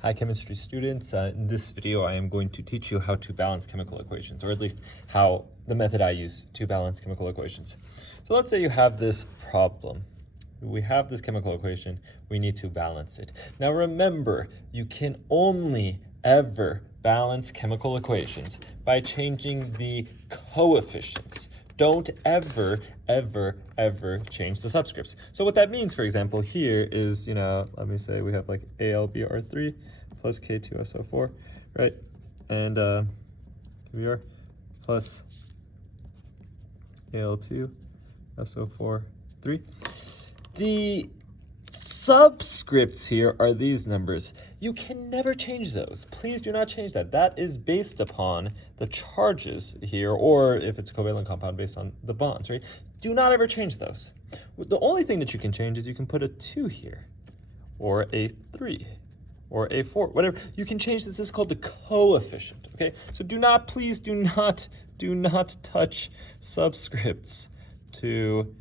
Hi chemistry students, in this video I am going to teach you how to balance chemical equations, or at least how the method I use to balance chemical equations. So let's say you have this problem. We have this chemical equation, we need to balance it. Now remember, you can only ever balance chemical equations by changing the coefficients. Don't ever change the subscripts. So what that means, for example, here is, let me say we have like AlBr3 plus K2SO4, right? And Br plus Al2SO4, 3. The subscripts here are these numbers. You can never change those. Please do not change that. That is based upon the charges here, or if it's a covalent compound, based on the bonds, right? Do not ever change those. The only thing that you can change is you can put a 2 here, or a 3, or a 4, whatever. You can change this. This is called the coefficient, okay? So please do not touch subscripts to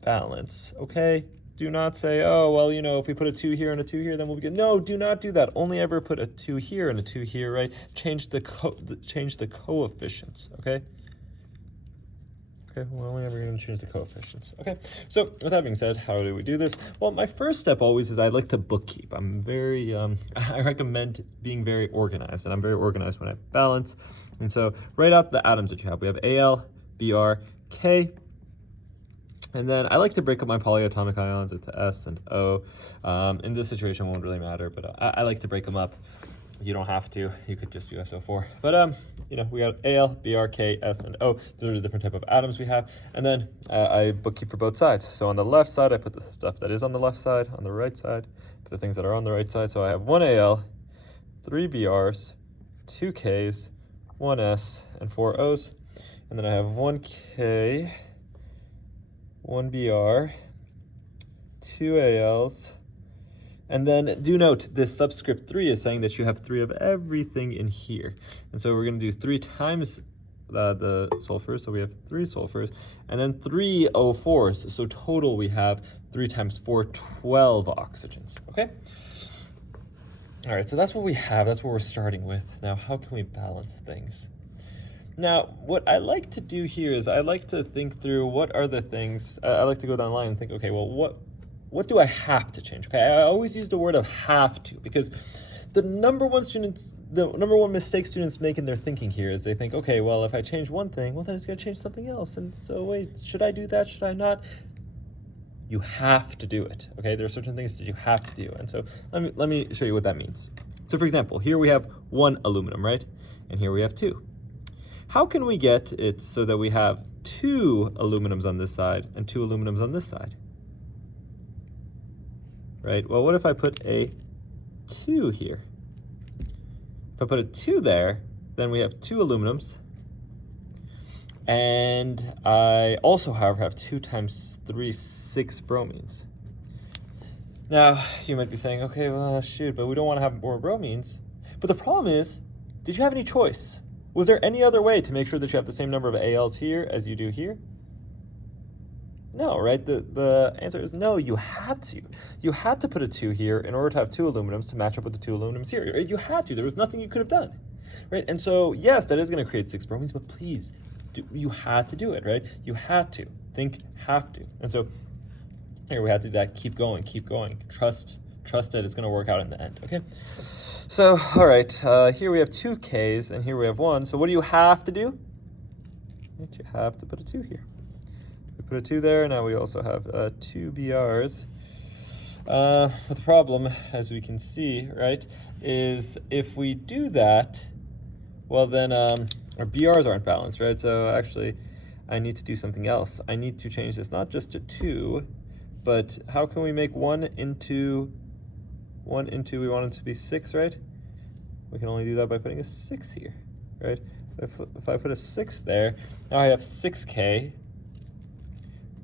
balance, okay? Do not say, oh, well, if we put a 2 here and a 2 here, then we'll be good. No, do not do that. Only ever put a 2 here and a 2 here, right? Change the coefficients, okay? Okay, we're only ever going to change the coefficients. Okay, so with that being said, how do we do this? Well, my first step always is I like to bookkeep. I'm very, I recommend being very organized, and I'm very organized when I balance. And so write out the atoms that you have. We have Al, Br, K. And then I like to break up my polyatomic ions into S and O. In this situation, it won't really matter, but I like to break them up. You don't have to. You could just do SO4. But, we got Al, Br, K, S, and O. Those are the different type of atoms we have. And then I bookkeep for both sides. So on the left side, I put the stuff that is on the left side. On the right side, put the things that are on the right side. So I have 1 Al, 3 Brs, 2 Ks, 1 S, and 4 Os. And then I have 1 K, 1 Br, 2 Als, and then do note this subscript 3 is saying that you have 3 of everything in here. And so we're going to do 3 times the sulfurs, so we have 3 sulfurs, and then 3 O4s. So total we have 3 times 4, 12 oxygens, okay? All right, so that's what we have, that's what we're starting with. Now, how can we balance things? Now, what I like to do here is I like to think through what are the things, I like to go down the line and think, okay, well, what do I have to change? Okay, I always use the word of have to, because the number one mistake students make in their thinking here is they think, okay, well, if I change one thing, well, then it's going to change something else. And so, wait, should I do that? Should I not? You have to do it, okay? There are certain things that you have to do. And so let me show you what that means. So, for example, here we have 1 aluminum, right? And here we have 2. How can we get it so that we have 2 aluminums on this side and 2 aluminums on this side? Right, well, what if I put a 2 here? If I put a 2 there, then we have 2 aluminums. And I also, however, have 2 times 3, 6 bromines. Now, you might be saying, okay, well, shoot, but we don't want to have more bromines. But the problem is, did you have any choice? Was there any other way to make sure that you have the same number of Als here as you do here? No, right? The answer is no, you had to. You had to put a 2 here in order to have 2 aluminums to match up with the 2 aluminums here. Right? You had to. There was nothing you could have done. Right? And so, yes, that is going to create 6 bromines, but please, you had to do it, right? You had to. Think have to. And so here we have to do that. Keep going, keep going. Trust that it's going to work out in the end, okay? So, all right, here we have 2 Ks, and here we have 1. So what do you have to do? You have to put a 2 here. We put a 2 there, now we also have 2 Brs. But the problem, as we can see, right, is if we do that, well then our Brs aren't balanced, right? So actually, I need to do something else. I need to change this not just to 2, but how can we make 1 into, we want it to be 6, right? We can only do that by putting a 6 here, right? So if I put a 6 there, now I have 6K,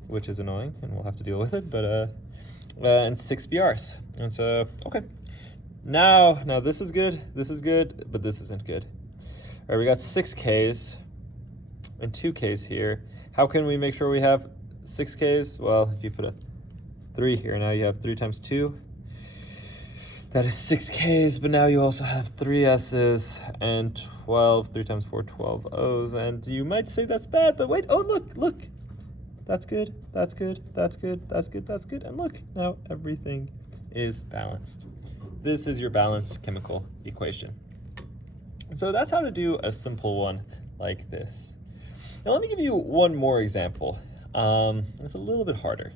which is annoying, and we'll have to deal with it, but, and 6 Brs. And so, okay. Now this is good, but this isn't good. All right, we got 6 Ks and 2 Ks here. How can we make sure we have 6 Ks? Well, if you put a 3 here, now you have 3 times 2. That is 6Ks, but now you also have 3 S's and 12, 3 times 4, 12 O's. And you might say that's bad, but wait, oh, look. That's good, that's good, that's good, that's good, that's good. And look, now everything is balanced. This is your balanced chemical equation. So that's how to do a simple one like this. Now let me give you one more example. It's a little bit harder.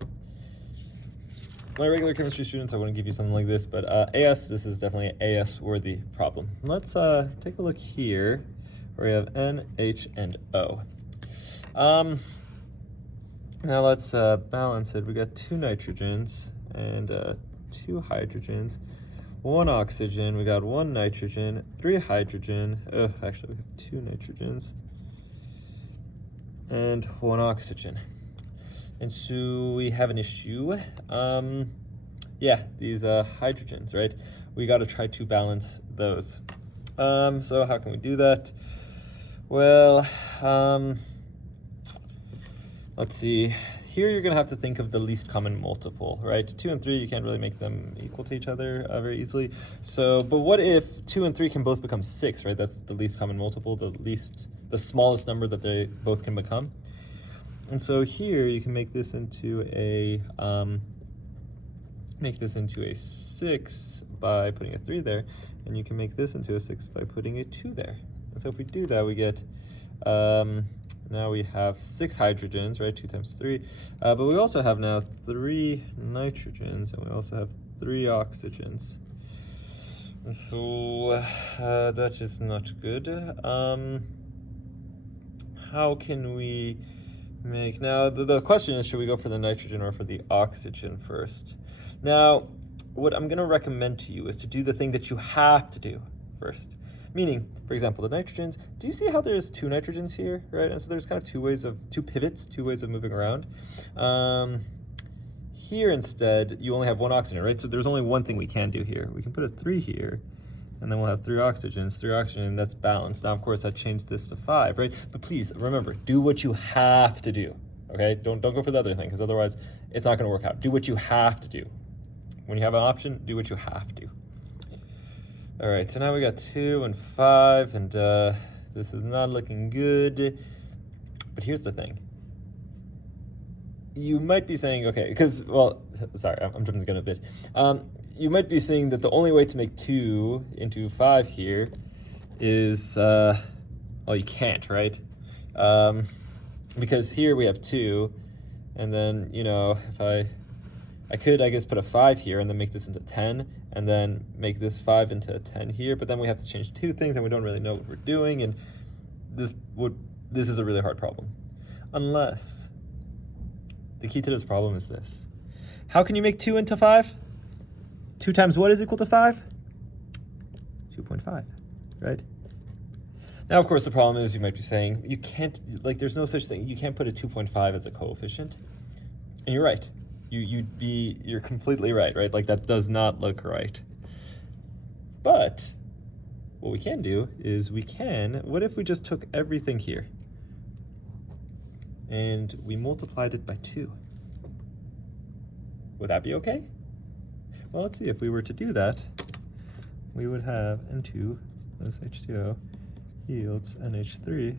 My regular chemistry students, I wouldn't give you something like this, but AS, this is definitely an AS-worthy problem. Let's take a look here, where we have N, H, and O. Now let's balance it. We got 2 nitrogens and 2 hydrogens, 1 oxygen. We got 1 nitrogen, 3 hydrogen. Actually, we have 2 nitrogens and 1 oxygen. And so we have an issue. Yeah, these hydrogens, right? We got to try to balance those. So how can we do that? Well, let's see. Here you're going to have to think of the least common multiple, right? 2 and 3, you can't really make them equal to each other very easily. So, but what if 2 and 3 can both become 6, right? That's the least common multiple, the smallest number that they both can become. And so here you can make this into a 6 by putting a 3 there, and you can make this into a 6 by putting a 2 there. And so if we do that, we get now we have 6 hydrogens, right? 2 times 3, but we also have now 3 nitrogens, and we also have 3 oxygens. And so that is not good. How can we make, now the question is, should we go for the nitrogen or for the oxygen first? Now, what I'm going to recommend to you is to do the thing that you have to do first. Meaning, for example, the nitrogens, do you see how there's 2 nitrogens here, right? And so there's kind of 2 pivots, 2 ways of moving around. Here instead, you only have 1 oxygen, right? So there's only one thing we can do here. We can put a 3 here, and then we'll have 3 oxygen, that's balanced. Now, of course, I changed this to 5, right? But please, remember, do what you have to do, okay? Don't go for the other thing, because otherwise it's not going to work out. Do what you have to do. When you have an option, do what you have to. All right, so now we got 2 and 5, and this is not looking good. But here's the thing. You might be saying, okay, because, well, sorry, I'm jumping the gun a bit. You might be saying that the only way to make 2 into 5 here is, well, you can't, right? Because here we have 2, and then, you know, if I could, I guess, put a 5 here and then make this into 10, and then make this 5 into 10 here, but then we have to change 2 things, and we don't really know what we're doing, and this is a really hard problem. Unless, the key to this problem is this. How can you make 2 into 5? 2 times what is equal to 5? 2.5, right? Now, of course, the problem is, you might be saying, you can't, like, there's no such thing, you can't put a 2.5 as a coefficient. And you're right. You're completely right? Like, that does not look right. But what we can do is what if we just took everything here and we multiplied it by 2? Would that be okay? Well, let's see. If we were to do that, we would have N2 plus H2O yields NH3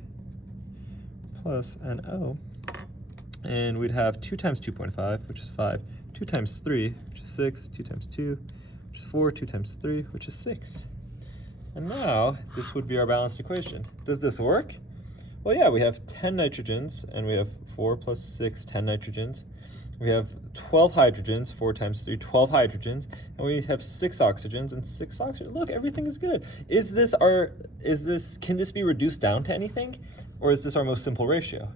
plus NO. And we'd have 2 times 2.5, which is 5, 2 times 3, which is 6, 2 times 2, which is 4, 2 times 3, which is 6. And now, this would be our balanced equation. Does this work? Well, yeah, we have 10 nitrogens, and we have 4 plus 6, 10 nitrogens. We have 12 hydrogens, 4 times 3, 12 hydrogens, and we have 6 oxygens and 6 oxygens. Look, everything is good. Can this be reduced down to anything? Or is this our most simple ratio?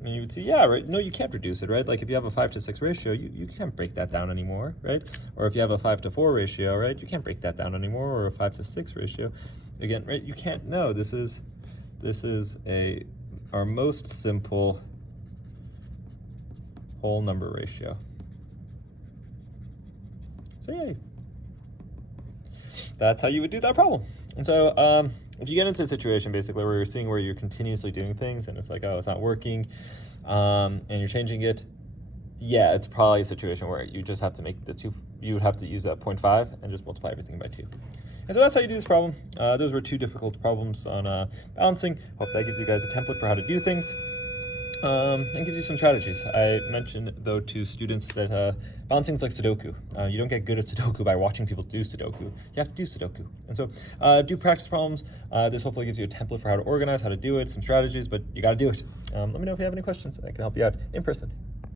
And you would say, yeah, right? No, you can't reduce it, right? Like, if you have a 5-to-6 ratio, you can't break that down anymore, right? Or if you have a 5-to-4 ratio, right? You can't break that down anymore, or a 5-to-6 ratio. Again, right? You can't, no, this is our most simple whole number ratio. So, yay. That's how you would do that problem. And so, if you get into a situation basically where you're seeing where you're continuously doing things and it's like, oh, it's not working, and you're changing it, yeah, it's probably a situation where you just have to make the you would have to use that 0.5 and just multiply everything by 2. And so that's how you do this problem. Those were 2 difficult problems on balancing. Hope that gives you guys a template for how to do things. And gives you some strategies. I mentioned, though, to students that balancing is like Sudoku. You don't get good at Sudoku by watching people do Sudoku. You have to do Sudoku. And so do practice problems. This hopefully gives you a template for how to organize, how to do it, some strategies, but you got to do it. Let me know if you have any questions. I can help you out in person.